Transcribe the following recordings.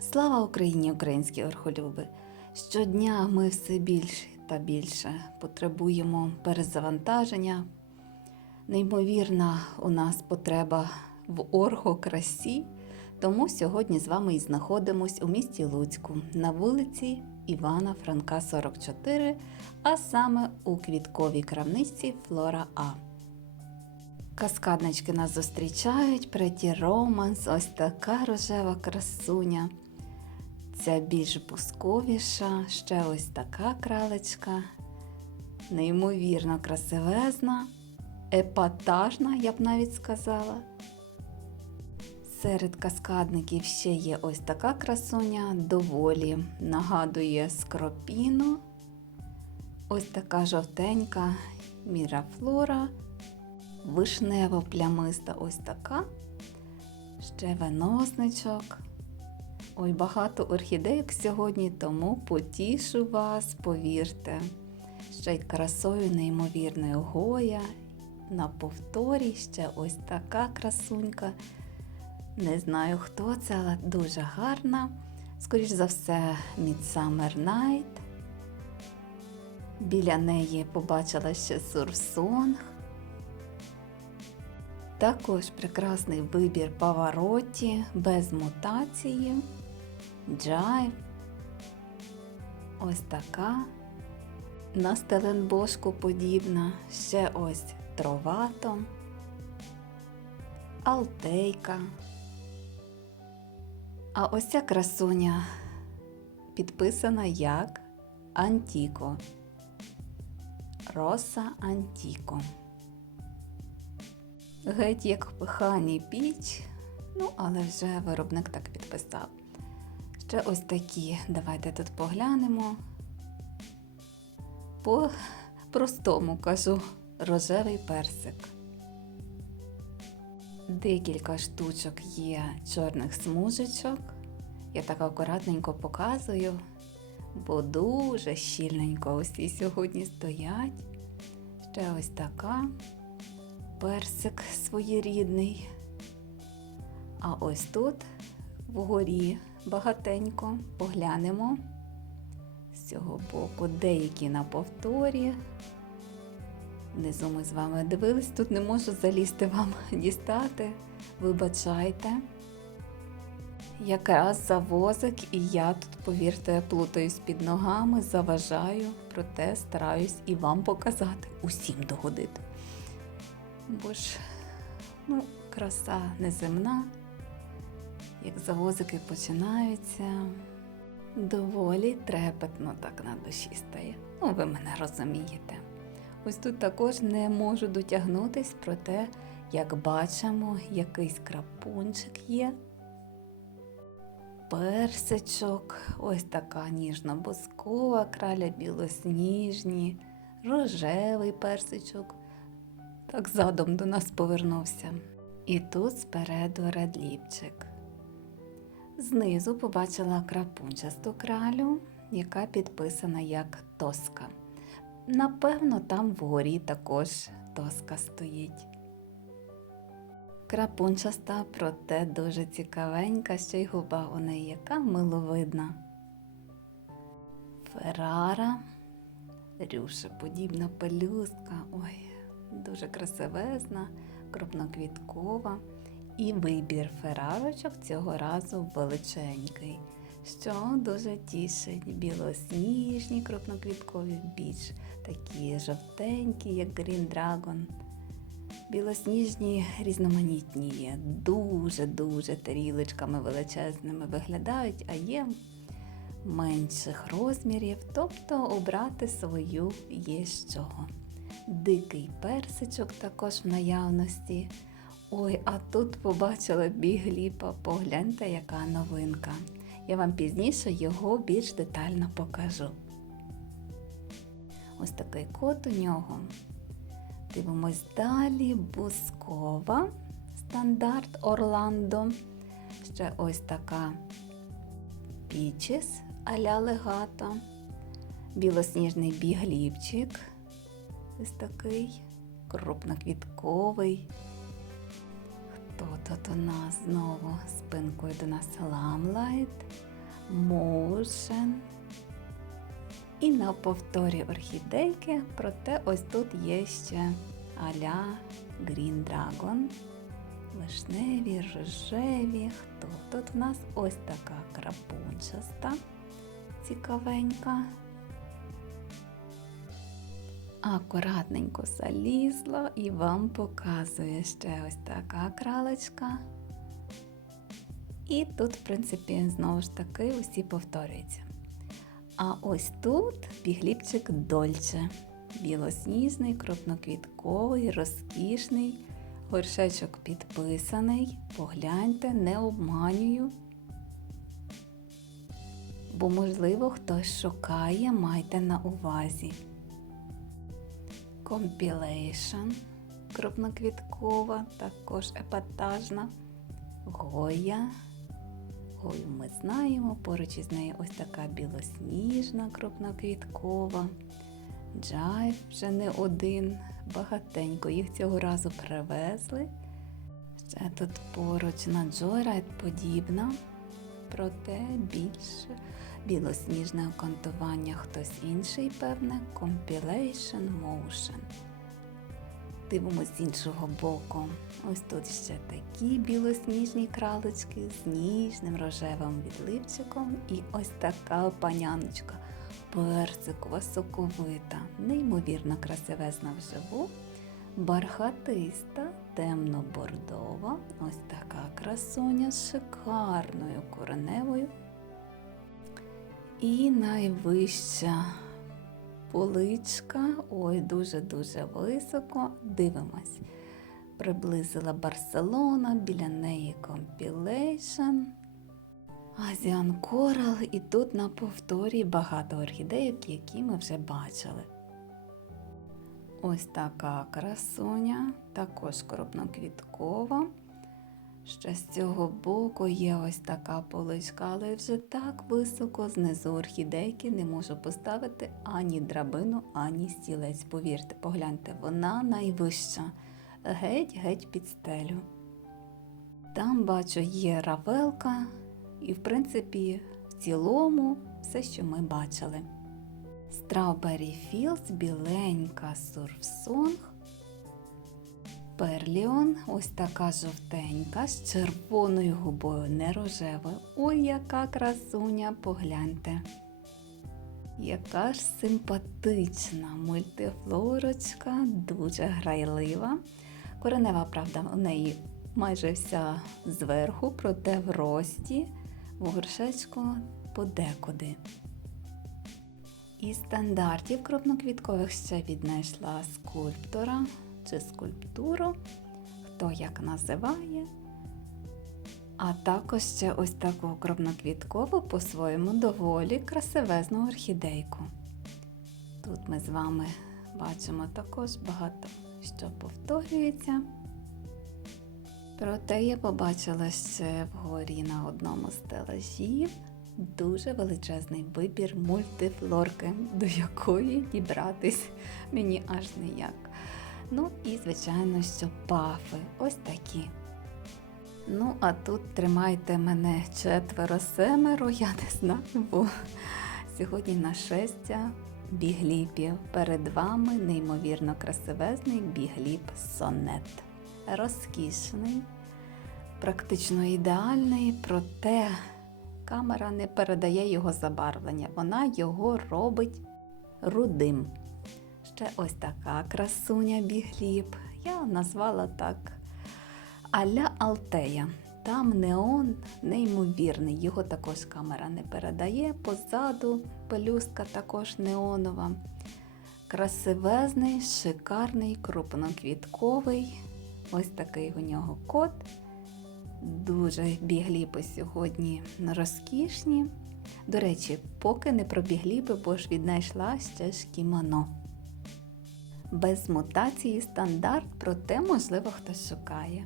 Слава Україні, українські орхолюби! Щодня ми все більше та більше потребуємо перезавантаження. Неймовірна у нас потреба в орхокрасі, тому сьогодні з вами і знаходимось у місті Луцьку на вулиці Івана Франка, 44, а саме у квітковій крамниці Флора А. Каскаднички нас зустрічають, преті романс, ось така рожева красуня. Ця більш бусковіша, ще ось така кралечка, неймовірно красивезна, епатажна, я б навіть сказала. Серед каскадників ще є ось така красуня, доволі нагадує скропіну. Ось така жовтенька мірафлора, вишнево-плямиста ось така, ще веносничок. Ой, багато орхідейок сьогодні, тому потішу вас, повірте. Ще й красою неймовірною гоя. На повторі ще ось така красунька. Не знаю, хто це, але дуже гарна. Скоріш за все, Midsummer Night. Біля неї побачила ще Сурсонг. Також прекрасний вибір Павароті без мутації. Джайв. Ось така. На стеленбошку подібна. Ще ось тровато. Алтейка. А ось ця красуня підписана як Антіко. Роса Антіко. Геть як пихані піч, ну, але вже виробник так підписав. Ще ось такі, давайте тут поглянемо. По простому кажу рожевий персик. Декілька штучок є чорних смужечок. Я так акуратненько показую, бо дуже щільненько усі сьогодні стоять. Ще ось така персик своєрідний. А ось тут вгорі багатенько поглянемо з цього боку, деякі на повторі. Внизу ми з вами дивились, тут не можу залізти вам дістати. Вибачайте. Якраз завозик, і я тут, повірте, плутаюсь під ногами, заважаю, проте стараюсь і вам показати, усім догодити. Бо ж, ну, краса неземна, як завозики починаються, доволі трепетно так на душі стає. Ну, ви мене розумієте. Ось тут також не можу дотягнутись, проте, як бачимо, якийсь крапунчик є. Персичок, ось така ніжно-боскова краля, білосніжні, рожевий персичок. Так задом до нас повернувся. І тут спереду редліпчик. Знизу побачила крапунчасту кралю, яка підписана як тоска. Напевно, там вгорі також тоска стоїть. Крапунчаста, проте дуже цікавенька, ще й губа у неї яка миловидна. Феррара, рюшеподібна пелюстка, ой, дуже красивезна, крупноквіткова. І вибір ферарочок цього разу величенький, що дуже тішить білосніжні крупноквіткові, більш такі жовтенькі, як Green Dragon. Білосніжні різноманітні є, дуже-дуже тарілочками величезними виглядають, а є менших розмірів, тобто обрати свою є з чого. Дикий персичок також в наявності. Ой, а тут побачила бігліпа, погляньте, яка новинка. Я вам пізніше його більш детально покажу. Ось такий кот у нього. Дивимось далі. Бускова, стандарт Орландо. Ще ось така пічіс а-ля легато. Білосніжний бігліпчик. Ось такий крупноквітковий. Тут у нас знову спинкою до нас ламлайт. Motion. І на повторі орхідейки, проте ось тут є ще аля Green Dragon. Вишневі, рожеві. Хто тут в нас ось така крапунчаста, цікавенька. Акуратненько залізла і вам показує ще ось така кралечка. І тут, в принципі, знову ж таки усі повторюються. А ось тут бігліпчик Дольче. Білосніжний, крупноквітковий, розкішний. Горшечок підписаний. Погляньте, не обманюю. Бо, можливо, хтось шукає, майте на увазі. Compilation крупноквіткова, також епатажна. Гоя. Гою ми знаємо, поруч із нею ось така білосніжна крупноквіткова. Джайв вже не один, багатенько їх цього разу привезли. Ще тут поруч на Joyride подібна, проте більше білосніжне окантування хтось інший, певне, Compilation Motion. Дивимось з іншого боку. Ось тут ще такі білосніжні кралечки з ніжним рожевим відливчиком і ось така паняночка персикова, соковита, неймовірно красивезна вживу, бархатиста, темно-бордова, ось така красуня з шикарною кореневою. І найвища поличка, ой, дуже-дуже високо. Дивимось. Приблизила Барселона, біля неї Compilation, Азіан Корал, і тут на повторі багато орхідейок, які ми вже бачили. Ось така красуня, також крупноквіткова. Ще з цього боку є ось така поличка, але вже так високо знизу орхідейки не можу поставити ані драбину, ані стілець. Повірте, погляньте, вона найвища, геть-геть під стелю. Там, бачу, є равелка, і, в принципі, в цілому все, що ми бачили. Strawberry Fields, біленька сурфсонг. Перліон, ось така жовтенька, з червоною губою, не рожевою. Ой, яка красуня, погляньте. Яка ж симпатична мультифлорочка, дуже грайлива. Коренева, правда, у неї майже вся зверху, проте в рості, в горшечку подекуди. Із стандартів крупноквіткових ще віднайшла скульптора чи скульптуру, хто як називає. А також ще ось таку крупноквіткову по-своєму доволі красивезну орхідейку. Тут ми з вами бачимо також багато що повторюється. Проте я побачила ще вгорі на одному стелажів дуже величезний вибір мультифлорки, до якої дібратись мені аж ніяк. Ну і, звичайно, що пафи ось такі. Ну, а тут тримайте мене четверо-семеро, я не знаю, бо сьогодні нашестя бігліпів. Перед вами неймовірно красивезний бігліп сонет. Розкішний, практично ідеальний, проте камера не передає його забарвлення, вона його робить рудим. Ще ось така красуня бігліп. Я назвала так Аля Алтея. Там неон неймовірний, його також камера не передає. Позаду пелюстка також неонова. Красивезний, шикарний, крупноквітковий. Ось такий у нього кот. Дуже бігліпи сьогодні розкішні. До речі, поки не про бігліпи, бо ж віднайшла ще ж кімоно. Без мутації стандарт, проте, можливо, хтось шукає.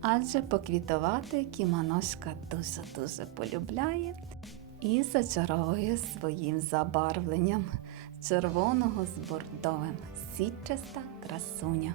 Адже поквітувати кімоношка дуже-дуже полюбляє і зачаровує своїм забарвленням червоного з бордовим. Сітчаста красуня.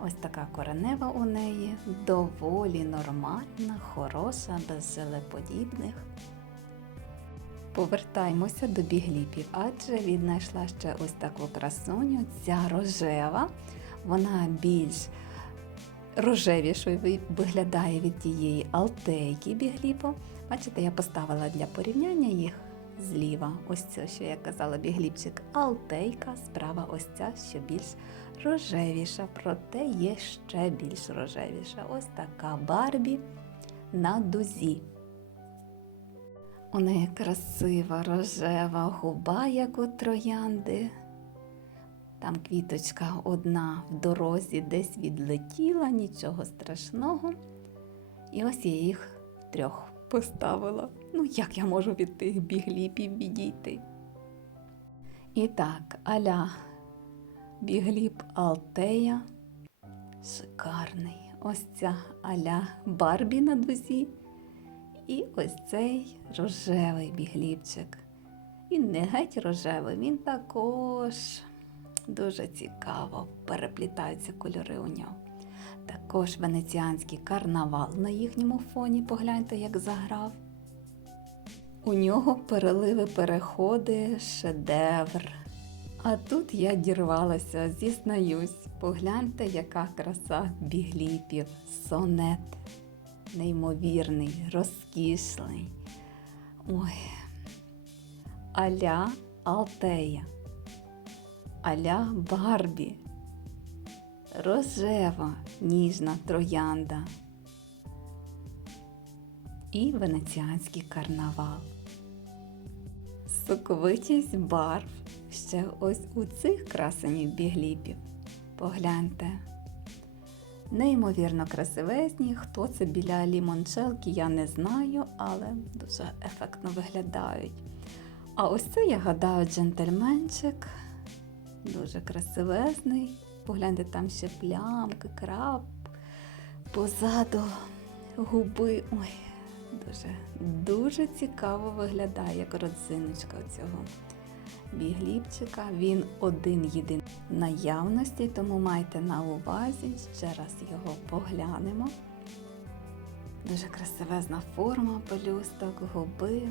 Ось така коренева у неї, доволі нормальна, хороша, без желеподібних. Повертаємося до бігліпів, адже віднайшла ще ось таку красуню, ця рожева. Вона більш рожевішою виглядає від тієї алтейки бігліпу. Бачите, я поставила для порівняння їх зліва. Ось це, що я казала, бігліпчик алтейка, справа ось ця, що більш рожевіша, проте є ще більш рожевіша. Ось така Барбі на дузі. У неї красива рожева губа, як у троянди. Там квіточка одна в дорозі десь відлетіла, нічого страшного. І ось я їх трьох поставила. Ну, як я можу від тих бігліпів відійти? І так, аля бігліп Алтея. Шикарний. Ось ця аля Барбі на дузі. І ось цей рожевий бігліпчик. Він не геть рожевий, він також дуже цікаво переплітаються кольори у нього. Також венеціанський карнавал на їхньому фоні, погляньте, як заграв. У нього переливи переходи, шедевр. А тут я дірвалася, зізнаюсь. Погляньте, яка краса бігліпів, сонет неймовірний, розкішний. Ой. Аля Алтея. Аля Барбі. Рожева ніжна троянда. І венеціанський карнавал. Соковитість барв ще ось у цих красенів бігліпів. Погляньте. Неймовірно красивезні. Хто це біля лімончелки, я не знаю, але дуже ефектно виглядають. А ось це, я гадаю, джентльменчик. Дуже красивезний. Погляньте, там ще плямки, крап. Позаду губи. Ой, дуже, дуже цікаво виглядає, як родзиночка цього бігліпчика. Він один єдиний наявності, тому майте на увазі, ще раз його поглянемо. Дуже красивезна форма пелюсток, губи.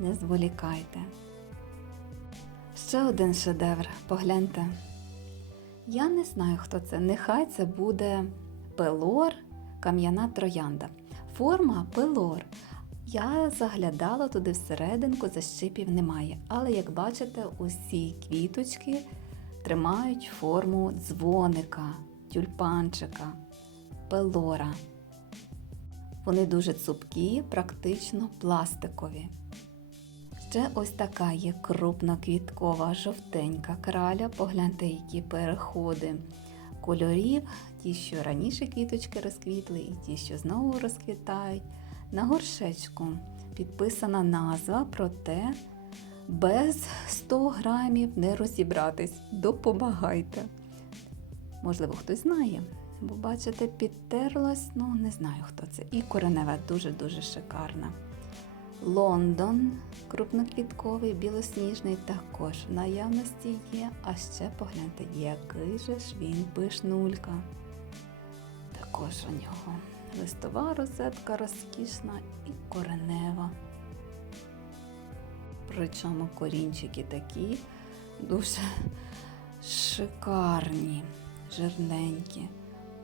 Не зволікайте. Ще один шедевр, погляньте. Я не знаю, хто це. Нехай це буде пелор, кам'яна троянда. Форма пелор. Я заглядала туди всерединку, защипів немає. Але як бачите, усі квіточки тримають форму дзвоника, тюльпанчика, пелора. Вони дуже цупкі, практично пластикові. Ще ось така є крупноквіткова жовтенька краля. Погляньте, які переходи кольорів, ті, що раніше квіточки розквітли, і ті, що знову розквітають. На горшечку підписана назва, проте без 100 грамів не розібратись. Допомагайте. Можливо, хтось знає, бо бачите, підтерлась, ну не знаю хто це. І коренева дуже-дуже шикарна. Лондон крупноквітковий, білосніжний також в наявності є. А ще погляньте, який же ж він пишнулька. Також у нього листова розетка розкішна і коренева. Причому корінчики такі дуже шикарні, жирненькі.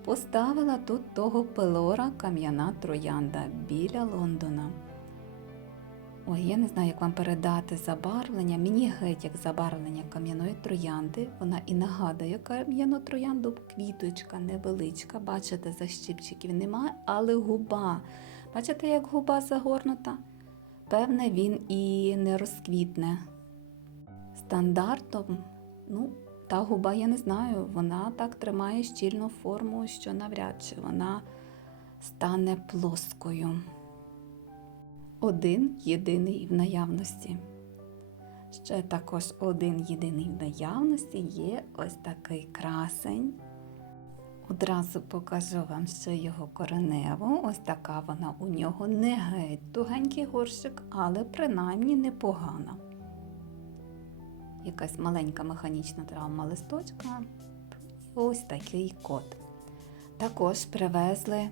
Поставила тут того пелора кам'яна троянда біля Лондона. Ой, я не знаю, як вам передати забарвлення. Мені геть як забарвлення кам'яної троянди. Вона і нагадує кам'яну троянду, квіточка невеличка. Бачите, защіпчиків немає, але губа. Бачите, як губа загорнута? Певне, він і не розквітне. Стандартом, ну, та губа, я не знаю, вона так тримає щільну форму, що навряд чи вона стане плоскою один єдиний в наявності. Ще також один єдиний в наявності є ось такий красень. Одразу покажу вам ще його кореневу. Ось така вона у нього не геть тугенький горщик, але принаймні непогана. Якась маленька механічна травма листочка. Ось такий кот. Також привезли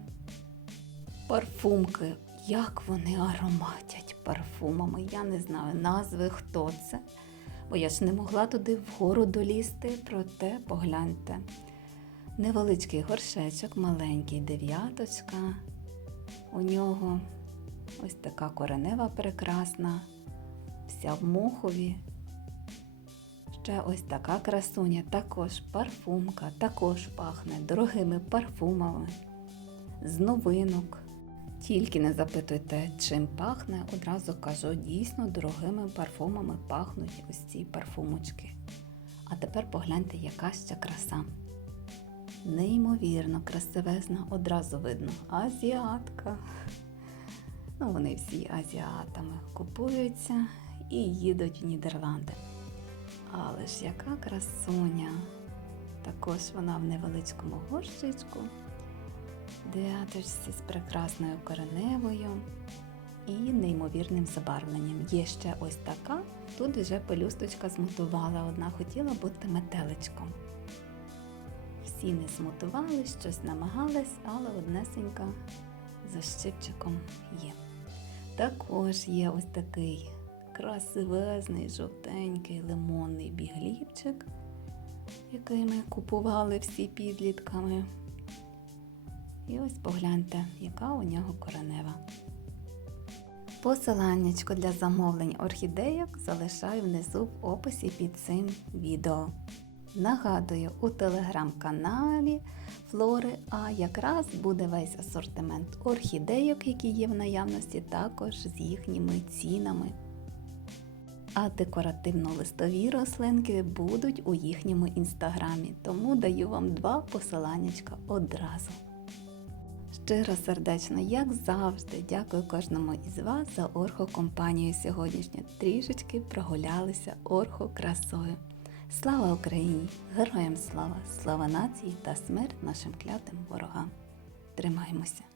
парфумки як вони ароматять, парфумами. Я не знаю назви, хто це, бо я ж не могла туди вгору долізти, проте погляньте. Невеличкий горшечок, маленький дев'яточка. У нього ось така коренева прекрасна, вся в мохові. Ще ось така красуня, також парфумка, також пахне дорогими парфумами з новинок. Тільки не запитуйте, чим пахне, одразу кажу, дійсно дорогими парфумами пахнуть ось ці парфумочки. А тепер погляньте, яка ще краса. Неймовірно красивезна, одразу видно. Азіатка. Ну, вони всі азіатами купуються і їдуть в Нідерланди. Але ж яка красуня! Також вона в невеличкому горщичку, дев'яточці з прекрасною кореневою і неймовірним забарвленням. Є ще ось така, тут вже пелюсточка змутувала, одна хотіла бути метеличком. Всі не змутували, щось намагались, але однесенька за щипчиком є. Також є ось такий красивезний жовтенький лимонний бігліпчик, який ми купували всі підлітками. І ось погляньте, яка у нього коренева. Посиланнячко для замовлень орхідейок залишаю внизу в описі під цим відео. Нагадую, у телеграм-каналі Флори А якраз буде весь асортимент орхідейок, які є в наявності, також з їхніми цінами. А декоративно-листові рослинки будуть у їхньому інстаграмі, тому даю вам два посиланнячка одразу. Щиро сердечно, як завжди, дякую кожному із вас за орхокомпанію сьогоднішню. Трішечки прогулялися орхокрасою. Слава Україні! Героям слава! Слава нації та смерть нашим клятим ворогам! Тримаймося!